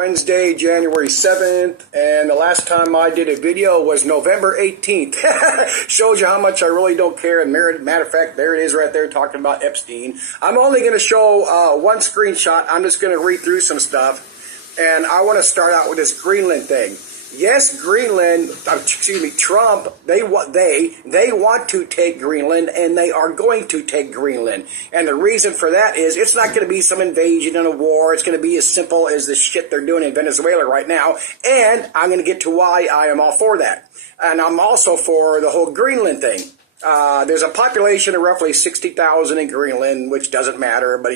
Wednesday, January 7th, and the last time I did a video was November 18th. Shows you how much I really don't care. And matter of fact, there it is right there talking about Epstein. I'm only going to show one screenshot. I'm just going to read through some stuff, and I want to start out with this Greenland thing. Yes, Greenland, Trump, they want to take Greenland, and they are going to take Greenland. And the reason for that is it's not going to be some invasion and a war. It's going to be as simple as the shit they're doing in Venezuela right now. And I'm going to get to why I am all for that. And I'm also for the whole Greenland thing. There's a population of roughly 60,000 in Greenland, which doesn't matter, but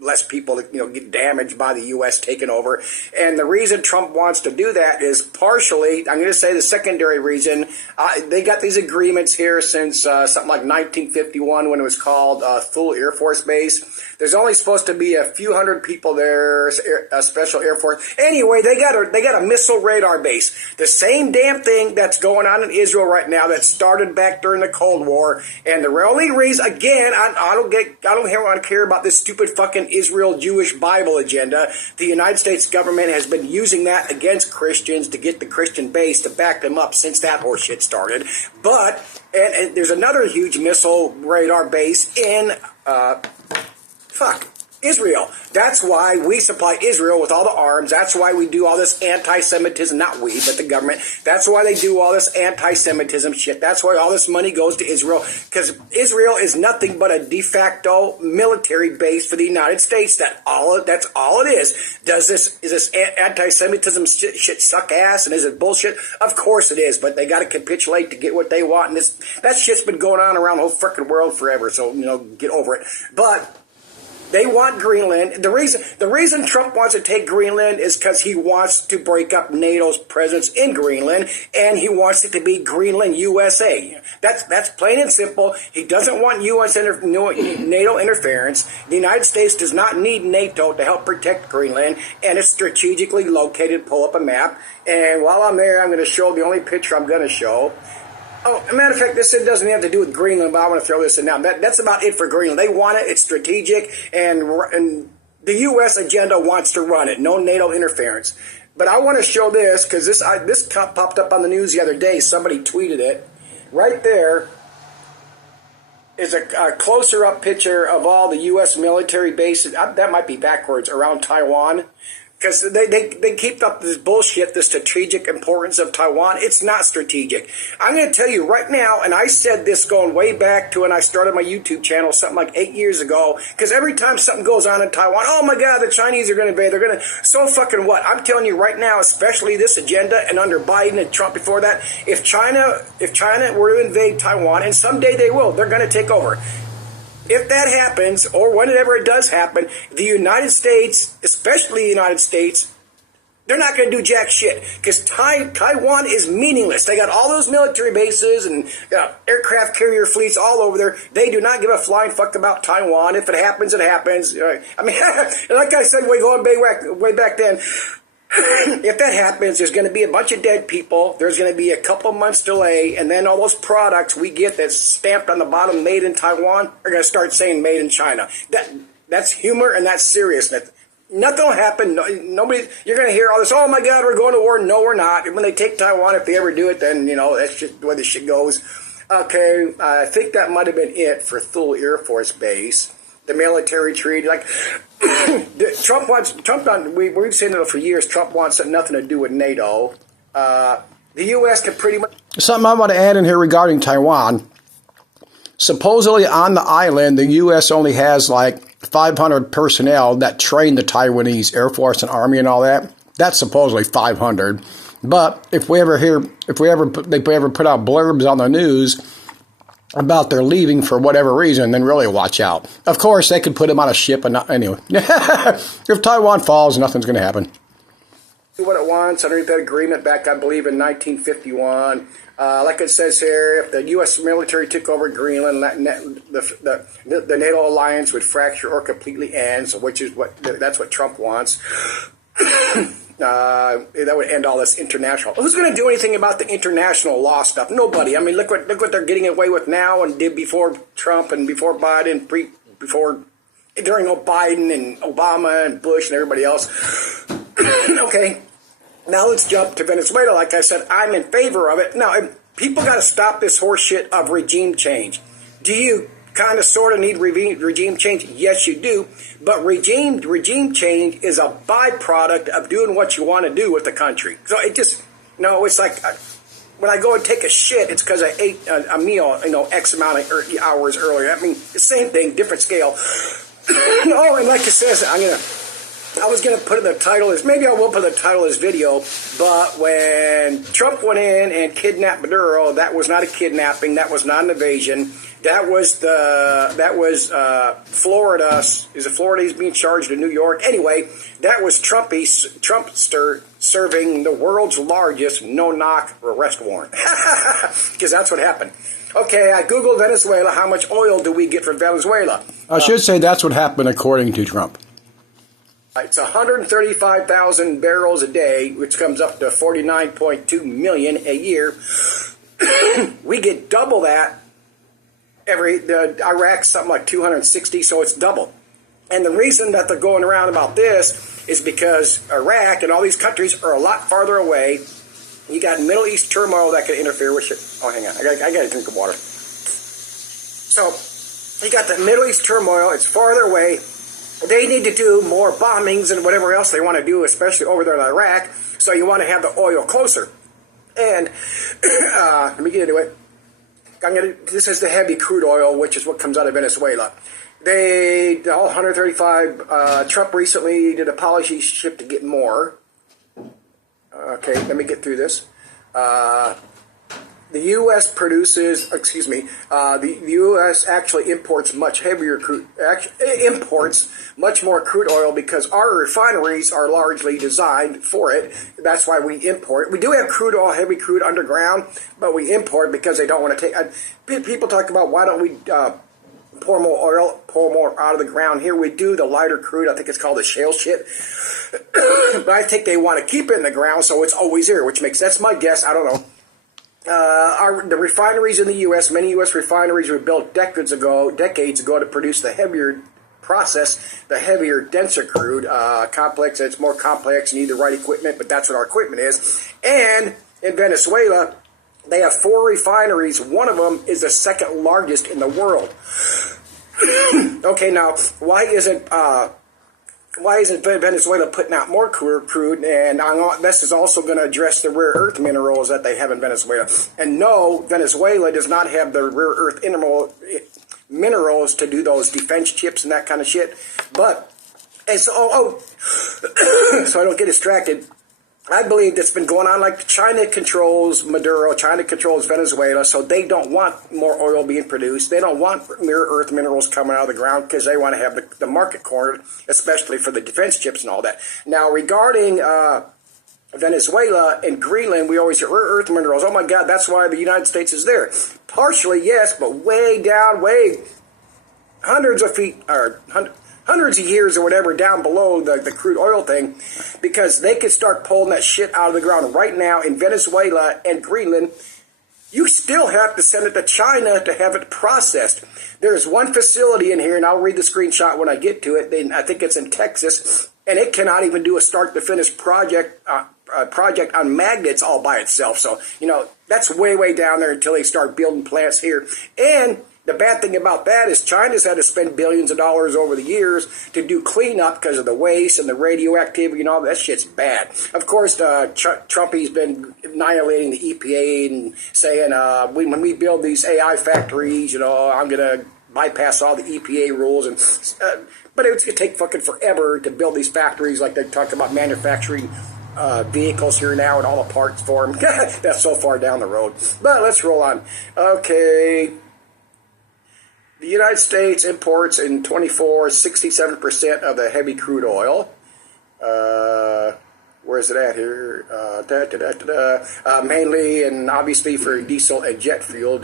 less people get damaged by the U.S. taking over. And the reason Trump wants to do that is partially, I'm going to say the secondary reason, they got these agreements here since something like 1951 when it was called Thule Air Force Base. There's only supposed to be a few hundred people there, a special Air Force. Anyway, they got a missile radar base. The same damn thing that's going on in Israel right now that started back during the Cold War. And the only reason, again, I don't care about this stupid fucking Israel Jewish Bible agenda. The United States government has been using that against Christians to get the Christian base to back them up since that horseshit started. But, and there's another huge missile radar base in, Israel. That's why we supply Israel with all the arms. That's why we do all this anti-Semitism. Not we, but the government. That's why they do all this anti-Semitism shit. That's why all this money goes to Israel. Because Israel is nothing but a de facto military base for the United States. That's all it is. Is this anti-Semitism shit suck ass? And is it bullshit? Of course it is. But they got to capitulate to get what they want. And that shit's been going on around the whole frickin' world forever. So, get over it. But they want Greenland. The reason Trump wants to take Greenland is because he wants to break up NATO's presence in Greenland, and he wants it to be Greenland USA. That's plain and simple. He doesn't want NATO interference. The United States does not need NATO to help protect Greenland, and it's strategically located. Pull up a map, and while I'm there, I'm going to show the only picture I'm going to show. Oh, as a matter of fact, this doesn't have to do with Greenland, but I want to throw this in now. That's about it for Greenland. They want it. It's strategic, and the U.S. agenda wants to run it. No NATO interference. But I want to show this because this popped up on the news the other day. Somebody tweeted it. Right there is a closer-up picture of all the U.S. military bases. That might be backwards, around Taiwan. Because they keep up this bullshit, the strategic importance of Taiwan. It's not strategic. I'm going to tell you right now, and I said this going way back to when I started my YouTube channel, something like 8 years ago, because every time something goes on in Taiwan, oh my God, the Chinese are going to invade. They're going to, so fucking what? I'm telling you right now, especially this agenda, and under Biden and Trump before that, if China were to invade Taiwan, and someday they will, they're going to take over. If that happens, or whenever it does happen, the United States, especially the United States, they're not going to do jack shit. Because Taiwan is meaningless. They got all those military bases and aircraft carrier fleets all over there. They do not give a flying fuck about Taiwan. If it happens, it happens. I mean, like I said way back then, if that happens, there's going to be a bunch of dead people. There's going to be a couple months delay, and then all those products we get that's stamped on the bottom, made in Taiwan, are going to start saying made in China. That's humor and that's serious. Nothing will happen. Nobody. You're going to hear all this. Oh my God, we're going to war. No, we're not. And when they take Taiwan, if they ever do it, then that's just the way the shit goes. Okay, I think that might have been it for Thule Air Force Base. The military treaty, like we've seen it for years. Trump wants nothing to do with NATO. The U.S. can pretty much. Something I want to add in here regarding Taiwan. Supposedly on the island, the U.S. only has like 500 personnel that train the Taiwanese Air Force and Army and all that. That's supposedly 500. But if they ever put out blurbs on the news about their leaving for whatever reason, then really watch out. Of course, they could put them on a ship and not, anyway. If Taiwan falls, nothing's going to happen. Do what it wants underneath that agreement back, I believe, in 1951. Like it says here, if the U.S. military took over Greenland, the NATO alliance would fracture or completely end, that's what Trump wants. That would end all this international. Who's going to do anything about the international law stuff? Nobody. I mean, look what they're getting away with now and did before Trump and before Biden, during Biden and Obama and Bush and everybody else. Okay, Okay, now let's jump to Venezuela. Like I said, I'm in favor of it. Now, people got to stop this horse shit of regime change. Do you kind of sort of need regime change? Yes, you do. But regime change is a byproduct of doing what you want to do with the country. So it just, it's like when I go and take a shit, it's because I ate a meal, X amount of hours earlier. I mean, the same thing, different scale. Oh, and like it says, I was going to put in the title as, maybe I will put the title as video, but when Trump went in and kidnapped Maduro, that was not a kidnapping, that was not an invasion, that was Florida, is it Florida he's being charged in New York? Anyway, that was Trumpster serving the world's largest no-knock arrest warrant, because that's what happened. Okay, I Googled Venezuela, how much oil do we get from Venezuela? I should say that's what happened according to Trump. It's 135,000 barrels a day, which comes up to 49.2 million a year. We get double that. Iraq's something like 260, so it's double. And the reason that they're going around about this is because Iraq and all these countries are a lot farther away. You got Middle East turmoil that could interfere with shit. Oh, hang on. I got to drink of water. So, you got the Middle East turmoil. It's farther away. They need to do more bombings and whatever else they want to do, especially over there in Iraq. So you want to have the oil closer. And let me get into it. This is the heavy crude oil, which is what comes out of Venezuela. All 135. Trump recently did a policy shift to get more. Okay, let me get through this. The U.S. the U.S. actually imports much more crude oil because our refineries are largely designed for it. That's why we import. We do have crude oil, heavy crude underground, but we import because they don't want to take. People talk about why don't we pour more out of the ground. Here we do the lighter crude. I think it's called the shale shit. But I think they want to keep it in the ground so it's always there, which makes, that's my guess. I don't know. The refineries in the U.S., many U.S. refineries were built decades ago to produce the heavier, denser crude complex. It's more complex. You need the right equipment, but that's what our equipment is. And in Venezuela, they have 4 refineries. One of them is the second largest in the world. Okay, now why isn't Venezuela putting out more crude? And this is also going to address the rare earth minerals that they have in Venezuela. And no, Venezuela does not have the rare earth minerals to do those defense chips and that kind of shit. But, so I don't get distracted. I believe that's been going on, like China controls Maduro, China controls Venezuela, so they don't want more oil being produced. They don't want rare earth minerals coming out of the ground because they want to have the market cornered, especially for the defense chips and all that. Now, regarding Venezuela and Greenland, we always hear rare earth minerals. Oh my God, that's why the United States is there. Partially, yes, but way down, hundreds of years or whatever down below the crude oil thing, because they could start pulling that shit out of the ground right now in Venezuela and Greenland. You still have to send it to China to have it processed. There's one facility in here, and I'll read the screenshot when I get to it. I think it's in Texas, and it cannot even do a start-to-finish project on magnets all by itself. So, that's way down there until they start building plants here. And the bad thing about that is China's had to spend billions of dollars over the years to do cleanup because of the waste and the radioactivity and all that shit's bad. Of course, Trumpy's been annihilating the EPA and saying, when we build these AI factories, I'm going to bypass all the EPA rules. But it's going to take fucking forever to build these factories, like they talk about manufacturing vehicles here now and all the parts for them. That's so far down the road. But let's roll on. Okay. The United States imports in 67% of the heavy crude oil. Where's it at here? Mainly and obviously for diesel and jet fuel.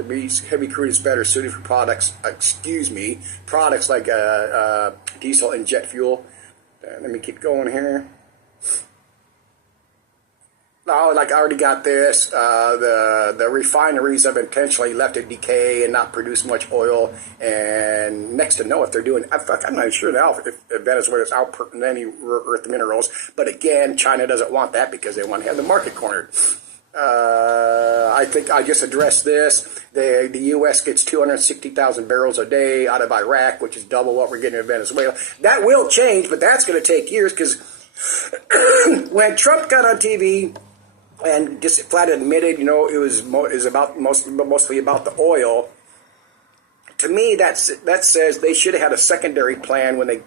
Heavy crude is better suited for products like diesel and jet fuel. Let me keep going here. Oh, like I already got this. The refineries have intentionally left it decay and not produce much oil. And next to know if they're doing, I'm not sure now if Venezuela's outputting any rare earth minerals. But again, China doesn't want that because they want to have the market cornered. I think I just addressed this. The U.S. gets 260,000 barrels a day out of Iraq, which is double what we're getting in Venezuela. That will change, but that's going to take years because when Trump got on TV and just flat admitted, it was mostly about the oil. To me, that says they should have had a secondary plan when they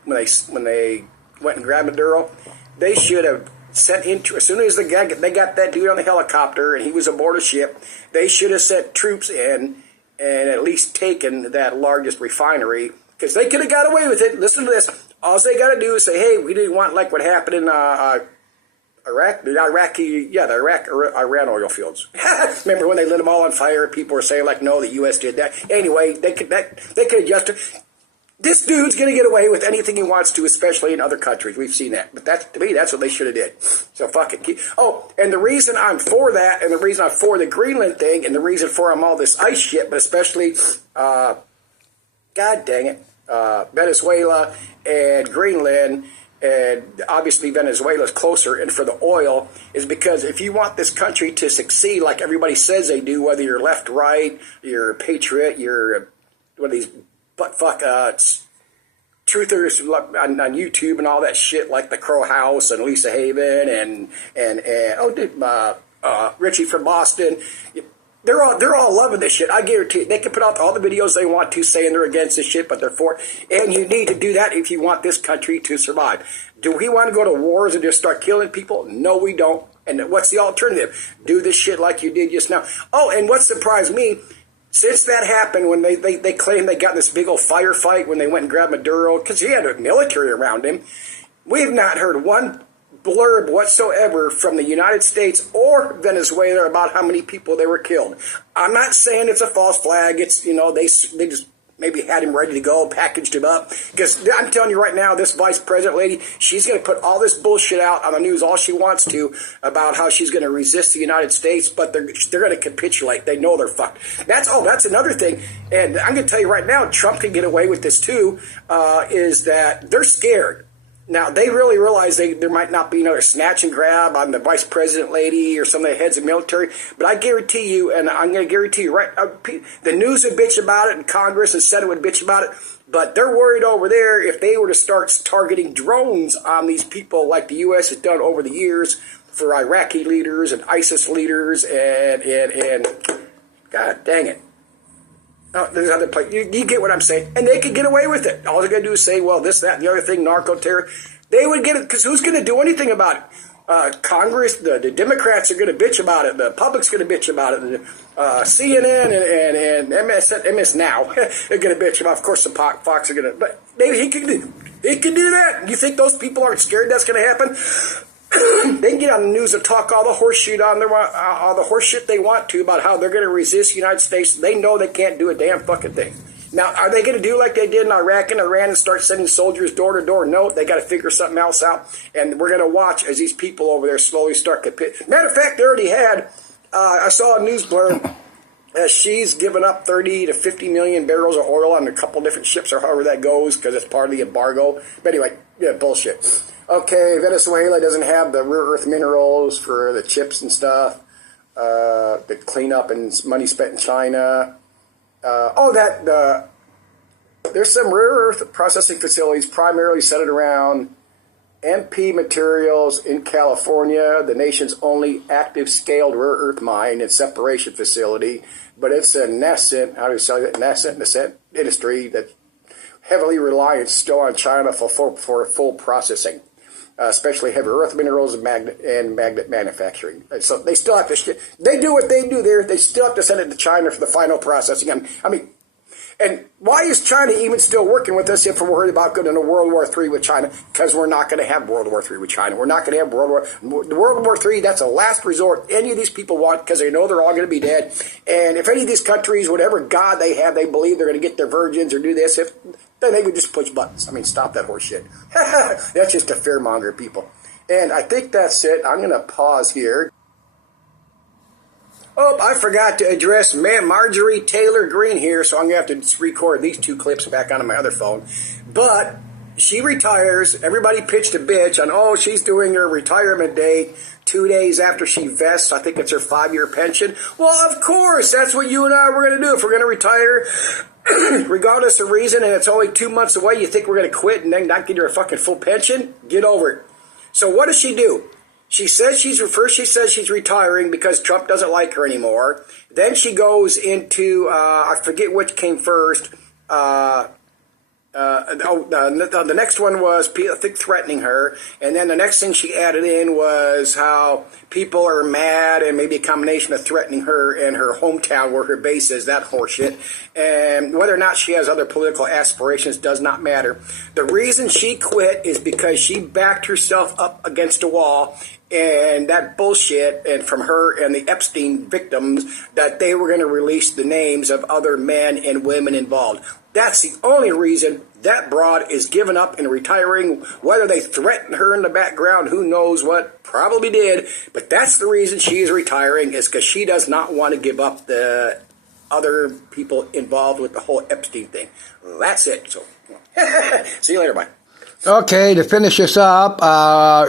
went and grabbed Maduro. They should have sent into, as soon as they got that dude on the helicopter and he was aboard a ship, they should have sent troops in and at least taken that largest refinery, because they could have got away with it. Listen to this. All they got to do is say, hey, we didn't want like what happened in Iraq, Iran oil fields. Remember when they lit them all on fire? People were saying like, no, the U.S. did that. Anyway, they could adjust it. This dude's going to get away with anything he wants to, especially in other countries. We've seen that. But to me, that's what they should have did. So fuck it. Oh, and the reason I'm for that, and the reason I'm for the Greenland thing, and the reason for all this ice shit, but especially, God dang it, Venezuela and Greenland, and obviously Venezuela is closer, and for the oil, is because if you want this country to succeed like everybody says they do, whether you're left, right, you're a patriot, you're one of these truthers on YouTube and all that shit, like the Crow House and Lisa Haven and Richie from Boston. They're all loving this shit. I guarantee you. They can put out all the videos they want to saying they're against this shit, but they're for it. And you need to do that if you want this country to survive. Do we want to go to wars and just start killing people? No, we don't. And what's the alternative? Do this shit like you did just now. Oh, and what surprised me, since that happened, when they claimed they got in this big old firefight when they went and grabbed Maduro, because he had a military around him, we've not heard one blurb whatsoever from the United States or Venezuela about how many people they were killed. I'm not saying it's a false flag. It's, they just maybe had him ready to go, packaged him up. Because I'm telling you right now, this vice president lady, she's going to put all this bullshit out on the news all she wants to about how she's going to resist the United States, but they're going to capitulate. They know they're fucked. That's another thing. And I'm going to tell you right now, Trump can get away with this too, is that they're scared. Now, they really realize there might not be another snatch and grab on the vice president lady or some of the heads of military, but I guarantee you, and I'm going to guarantee you, the news would bitch about it, and Congress and Senate would bitch about it, but they're worried over there if they were to start targeting drones on these people like the U.S. has done over the years for Iraqi leaders and ISIS leaders and God dang it. Oh, there's other place. You get what I'm saying? And they could get away with it. All they're going to do is say, well, this, that, and the other thing, narco-terror. They would get it, because who's going to do anything about it? Congress, the Democrats are going to bitch about it. The public's going to bitch about it. CNN and MS Now are going to bitch about it. Of course, the Fox are going to. But he can do that. You think those people aren't scared that's going to happen? They can get on the news and talk all the horseshit they want to about how they're going to resist the United States. They know they can't do a damn fucking thing. Now, are they going to do like they did in Iraq and Iran and start sending soldiers door to door? No, they got to figure something else out. And we're going to watch as these people over there slowly start capitulating. Matter of fact, they already had. I saw a news blurb. She's given up 30 to 50 million barrels of oil on a couple different ships, or however that goes, because it's part of the embargo. But anyway, yeah, bullshit. Okay, Venezuela doesn't have the rare earth minerals for the chips and stuff, the cleanup and money spent in China. There's some rare earth processing facilities primarily centered around MP Materials in California, the nation's only active scaled rare earth mine and separation facility, but it's a nascent industry that heavily reliant still on China for full processing, especially heavy earth minerals and magnet manufacturing. So they still have to, they do what they do there, they still have to send it to China for the final processing. I mean, and why is China even still working with us if we're worried about going into World War III with China? Because we're not going to have World War III with China. We're not going to have World War III, that's a last resort any of these people want, because they know they're all going to be dead. And if any of these countries, whatever God they have, they believe they're going to get their virgins or do this, then they would just push buttons. I mean, stop that horse shit. That's just a fearmonger, people. And I think that's it. I'm going to pause here. Oh, I forgot to address Marjorie Taylor Greene here, so I'm going to have to record these two clips back onto my other phone. But she retires. Everybody pitched a bitch on, oh, she's doing her retirement date 2 days after she vests. I think it's her 5-year pension. Well, of course, that's what you and I were going to do. If we're going to retire, regardless of reason, and it's only 2 months away, you think we're going to quit and then not get her a fucking full pension? Get over it. So what does she do? She says she's retiring because Trump doesn't like her anymore. Then she goes into, I forget which came first, the next one was, I think, threatening her. And then the next thing she added in was how people are mad, and maybe a combination of threatening her and her hometown where her base is, that horseshit. And whether or not she has other political aspirations does not matter. The reason she quit is because she backed herself up against a wall, and that bullshit, and from her and the Epstein victims, that they were going to release the names of other men and women involved. That's the only reason that broad is giving up and retiring. Whether they threatened her in the background, who knows what, probably did. But that's the reason she is retiring, is because she does not want to give up the other people involved with the whole Epstein thing. That's it. So, see you later. Bye. Okay, to finish this up,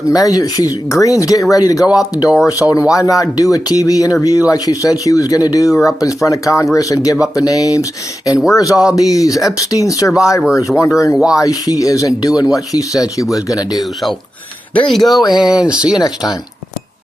Greene's getting ready to go out the door, so why not do a TV interview like she said she was going to do, or up in front of Congress and give up the names? And where's all these Epstein survivors wondering why she isn't doing what she said she was going to do? So there you go, and see you next time.